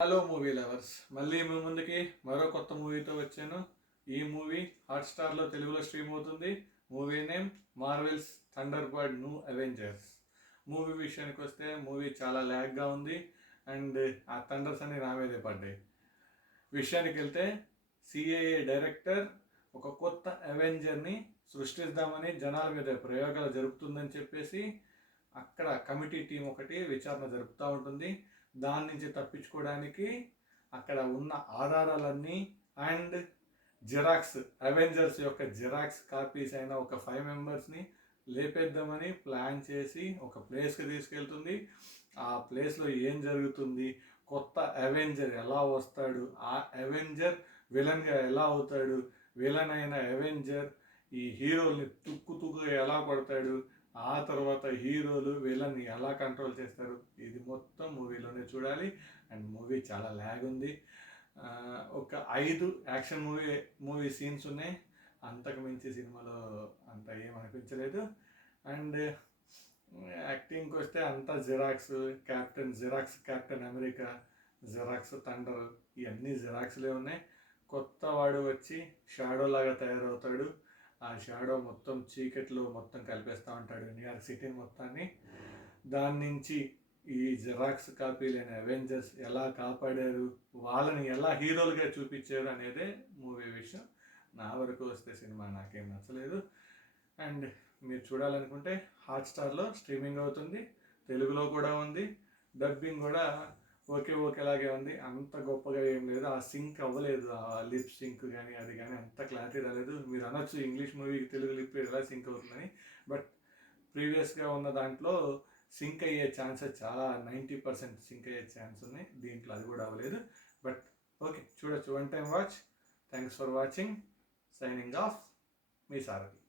Hello movie lovers, మళ్ళీ మీ ముందుకి మరో కొత్త మూవీతో వచ్చాను. ఈ మూవీ హాట్స్టార్లో తెలుగులో స్ట్రీమ్ అవుతుంది. Movie name Marvel's Thunderbird new Avengers. Movie విషయానికి వస్తే మూవీ చాలా ల్యాగ్గా ఉంది అండ్ ఆ థండర్స్ అన్ని నా మీదే పడ్డాయి. విషయానికి వెళ్తే సిఏఏ డైరెక్టర్ ఒక కొత్త అవెంజర్ని సృష్టిద్దామని జనాల మీద ప్రయోగాలు జరుపుతుందని చెప్పేసి అక్కడ కమిటీ టీం ఒకటి విచారణ జరుపుతూ ఉంటుంది. దాని నుంచి తప్పించుకోవడానికి అక్కడ ఉన్న ఆధారాలన్నీ అండ్ జిరాక్స్ అవెంజర్స్ యొక్క జిరాక్స్ కాపీస్ అయిన ఒక 5 మెంబర్స్ని లేపేద్దామని ప్లాన్ చేసి ఒక ప్లేస్కి తీసుకెళ్తుంది. ఆ ప్లేస్లో ఏం జరుగుతుంది, కొత్త అవెంజర్ ఎలా వస్తాడు, ఆ అవెంజర్ విలన్గా ఎలా అవుతాడు, విలన్ అయిన అవెంజర్ ఈ హీరోల్ని తుక్కు ఎలా కొడతాడు, ఆ తర్వాత హీరోలు వీళ్ళని ఎలా కంట్రోల్ చేస్తారు, ఇది మొత్తం మూవీలోనే చూడాలి. అండ్ మూవీ చాలా ల్యాగ్ ఉంది. ఒక 5 యాక్షన్ మూవీ సీన్స్ ఉన్నాయి. అంతకు మించి సినిమాలో అంత ఏం అనిపించలేదు. అండ్ యాక్టింగ్కి వస్తే అంతా xerox, captain America, xerox thunder, ఇవన్నీ జిరాక్స్లే ఉన్నాయి. కొత్త వాడు వచ్చి షాడో లాగా తయారవుతాడు. ఆ షాడో మొత్తం చీకట్లో మొత్తం కలిపేస్తూ ఉంటాడు న్యూయార్క్ సిటీని మొత్తాన్ని. దాని నుంచి ఈ జిరాక్స్ కాపీలైన అవెంజర్స్ ఎలా కాపాడారు, వాళ్ళని ఎలా హీరోలుగా చూపించారు అనేదే మూవీ విషయం. నా వరకు వస్తే సినిమా నాకేం నచ్చలేదు. అండ్ మీరు చూడాలనుకుంటే హాట్స్టార్లో స్ట్రీమింగ్ అవుతుంది. తెలుగులో కూడా ఉంది, డబ్బింగ్ కూడా ఓకేలాగే ఉంది. అంత గొప్పగా ఏం లేదు, ఆ సింక్ అవ్వలేదు, ఆ లిప్ సింక్ కానీ అది కానీ అంత క్లారిటీ రాలేదు. మీరు అనొచ్చు ఇంగ్లీష్ మూవీకి తెలుగు లిప్ ఎలా సింక్ అవుతుందని, బట్ ప్రీవియస్గా ఉన్న దాంట్లో సింక్ అయ్యే ఛాన్సెస్ చాలా 90% సింక్ అయ్యే ఛాన్స్ ఉన్నాయి. దీంట్లో అది కూడా అవ్వలేదు. బట్ ఓకే, చూడొచ్చు, one time watch. Thanks for watching. Signing off, me Sarathi.